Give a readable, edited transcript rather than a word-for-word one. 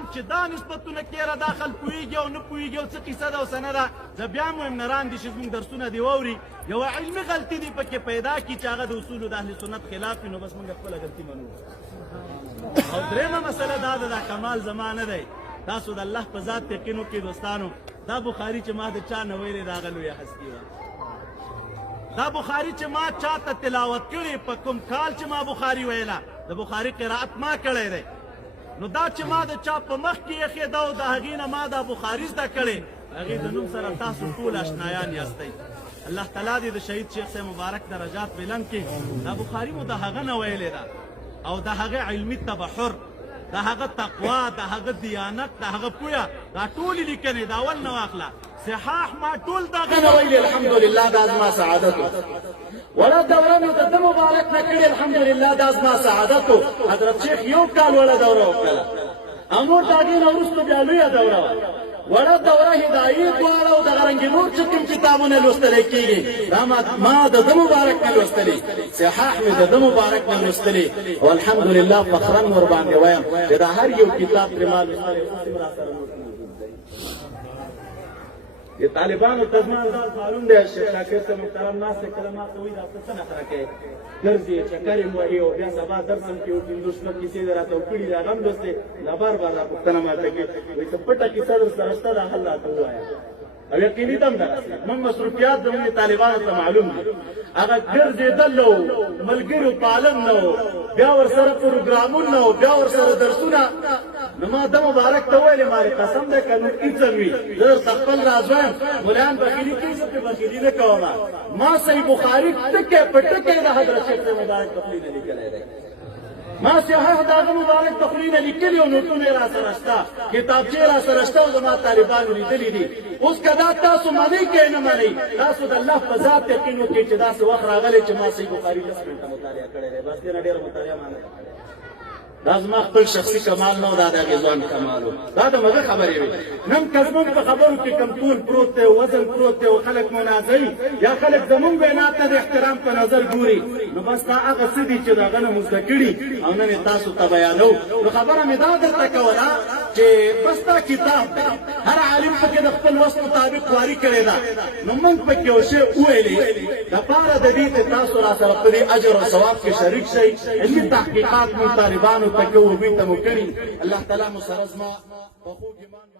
طالبان چې دا نسبتونه کېره دا خلک پوهېږي او نه پوهېږي او څه قیصه ده او څه نه ده زه بیا هم وایم نران دي چې زموږ درسونه دې واوري یوه علمي غلطي دې پکې پیدا کړي چې هغه د اصولو د اهل سنت خلاف وي نو بس موږ خپله غلطي منو او درېیمه مسله دا ده دا کمال زما نه دی تاسو د الله په ذات یقین وکړئ دوستانو دا بخاري چې ما د چا نه ویلې د هغه لویه هستي وه دا بخاري چې ما چا ته تلاوت کړې په کوم کال چې ما بخاري ویله د بخاري قرائت ما کړی دی نو دا چې ما د چا په مخ کې ایښې ده او د هغې نه ما دا بخاري زده کړې هغې د نوم سره تاسو ټول اشنایان یاستئ الله تعالی دې د شهید شیخ صاحب مبارک درجات بلند کړي دا بخاري مو د هغه نه ویلې ده او د هغه علمي تبحر د هغه تقوا د هغه دیانت د هغه پوهه دا ټولې لیکنې د اول نه واخله صحاح ما ټول د هغه نه ویلې الحمدلله دا زما سعادت ولا دوره مې د ده مبارک نه کړې الحمدلله دا زما سعادت حضرت شیخ یو کال وړه دوره وکړله او نور د هغې نه وروسته بیا لویه دوره وه وړه دوره هدایي دواړه او دغه رنګې نور چې کوم کتابونه لوستلی کېږي دا ما د ده مبارک نه لوستلي صحاح مې د ده مبارک نه لوستلي او الحمدلله فخرا ورباندې وایم چې دا هر یو کتاب ترې ما لوستلی راسره د طالبانو تضمین دا معلوم دی شیخ شاکر صاحب محترم ناست دی کله ما ته وایي دا ته څه نخره کوې ګرځې چکر یې وهي او بیا سبا درس هم کې پنځوس شپږ کیسې دې راته وکړي دي هغه هم لوستې دا بار بار دا پوښتنه ماته کوي وایي که پټه کیسه در سره شته دا حل راته ووایه او یقیني دم دغسې موږ مصروفیات زموږ طالبانو ته معلوم دي هغه ګرځېدل نه و ملګرو پالن نه و بیا ورسره پروګرامونه نه و بیا ورسره درسونه نو ما ده مبارک ته ویلې مارې قسم دی که نور هېڅ هم وي زه درته خپل راز وایم ملایان بخیلي کوي زه پرې بخیلي نه کوم ما صحیح بخاري ټکی په ټکی د حضرت شیخ صاحب مبارک تخلیل لیکلی دی ما صحاح د هغه مبارک تخلیل لیکلي او نوټونه یې راسره شته کتابچې یې راسره شته او زما طالبانو لیدلي دي اوس که دا تاسو منئ که نه منئ تاسو د الله په ذات یقین وکړئ چې داسې وخت راغلی چې ما صحیح بخاري 10 منټه مطالعه کړی دی بس دې نه ډېره مطالعه ما نه دا زما خپل شخصي کمال نه و دا د هغې ځوان کمال و دا د مزه خبرې وې نن که زمونږ په خبرو کې کم طول پروت دی وزن پروت دی او خلک منازعي یا خلک زمونږ وینا ته د احترام په نظر ګوري نو بس دا هغه څه دي چې د هغه نه مو زده کړي او نن یې تاسو ته بیانو نو خبره مې دا درته کوله چې بس دا کتاب دی هر عالم پکې د خپل وس مطابق خواري کړې ده نو موږ پکې یو شی وویلې دپاره د دې چې تاسو راسره په دې اجر او ثواب کې شریک شئ علمي تحقیقات موږ طالبانو تکو وبې ته مو کړي الله تعالی مو سره زما په خوږ ایمان